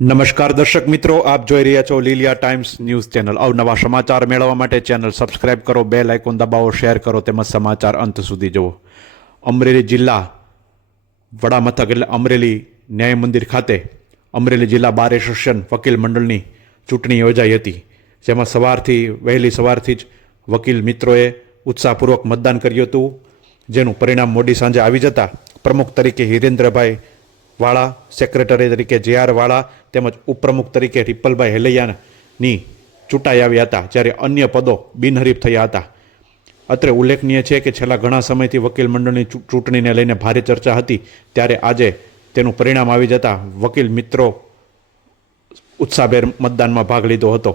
નમસ્કાર દર્શક મિત્રો, આપ જોઈ રહ્યા છો લીલિયા ટાઈમ્સ ન્યૂઝ ચેનલ। અવનવા સમાચાર મેળવવા માટે ચેનલ સબસ્ક્રાઇબ કરો, બેલ આઇકોન દબાવો, શેર કરો તેમજ સમાચાર અંત સુધી જુઓ। અમરેલી જિલ્લા વડા મથક એટલે અમરેલી ન્યાય મંદિર ખાતે અમરેલી જિલ્લા બાર એસોસિએશન વકીલ મંડળની ચૂંટણી યોજાઈ હતી, જેમાં વહેલી સવારથી જ વકીલ મિત્રોએ ઉત્સાહપૂર્વક મતદાન કર્યું હતું, જેનું પરિણામ મોડી સાંજે આવી જતા પ્રમુખ તરીકે હિરેન્દ્રભાઈ વાળા, સેક્રેટરી તરીકે જે.આર. વાળા તેમજ ઉપપ્રમુખ તરીકે રિપલભાઈ હેલૈયાની ચૂંટાઈ આવ્યા હતા, જ્યારે અન્ય પદો બિનહરીફ થયા હતા। અત્રે ઉલ્લેખનીય છે કે છેલ્લા ઘણા સમયથી વકીલ મંડળની ચૂંટણીને લઈને ભારે ચર્ચા હતી, ત્યારે આજે તેનું પરિણામ આવી જતા વકીલ મિત્રો ઉત્સાહભેર મતદાનમાં ભાગ લીધો હતો।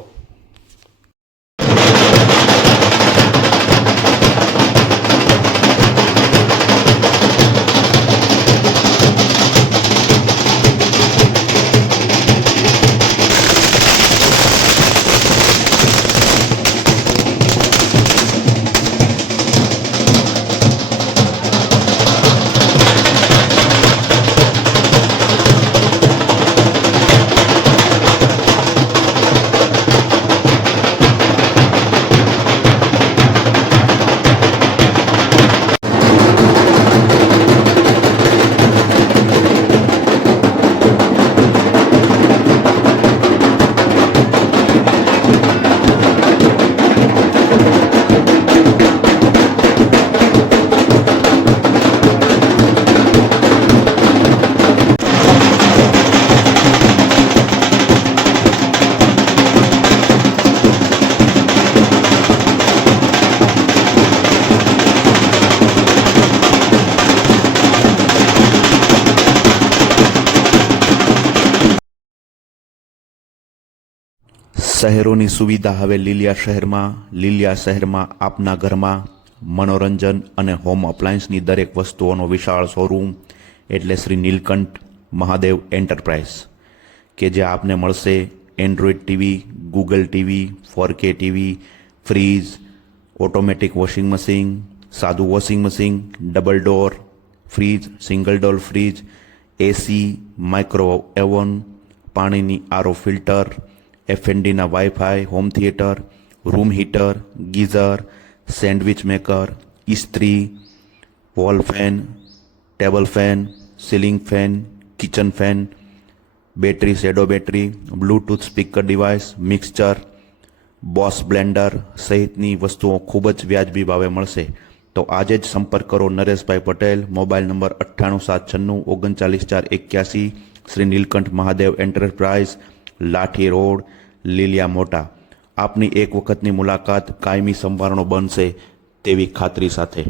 શહેરોની સુવિધા હવે લીલિયા શહેરમાં। લીલિયા શહેરમાં આપના ઘરમાં મનોરંજન અને હોમ અપ્લાયન્સની દરેક વસ્તુઓનો વિશાળ શોરૂમ એટલે શ્રી નીલકંઠ મહાદેવ એન્ટરપ્રાઇઝ, કે જે આપને મળશે Android TV, Google TV, 4K TV, fridge, automatic washing machine, સાદું washing machine, double door fridge, single door fridge, AC, micro oven, પાણીની આરો ફિલ્ટર, એફએનડીના WiFi, home theatre, room heater, geyser, sandwich maker, ઇસ્ત્રી, wall fan, table fan, ceiling fan, kitchen fan, battery, shadow battery, Bluetooth speaker device, mixture, Bose blender સહિતની વસ્તુઓ ખૂબ જ વ્યાજબી ભાવે મળશે। તો આજે જ સંપર્ક કરો Nareshbhai Patel, mobile number 9879394481, Shri Neelkanth Mahadev Enterprise, Lathi road, Liliya Mota. આપની એક વખતની મુલાકાત કાયમી સંભારણો બનશે તેવી ખાતરી સાથે।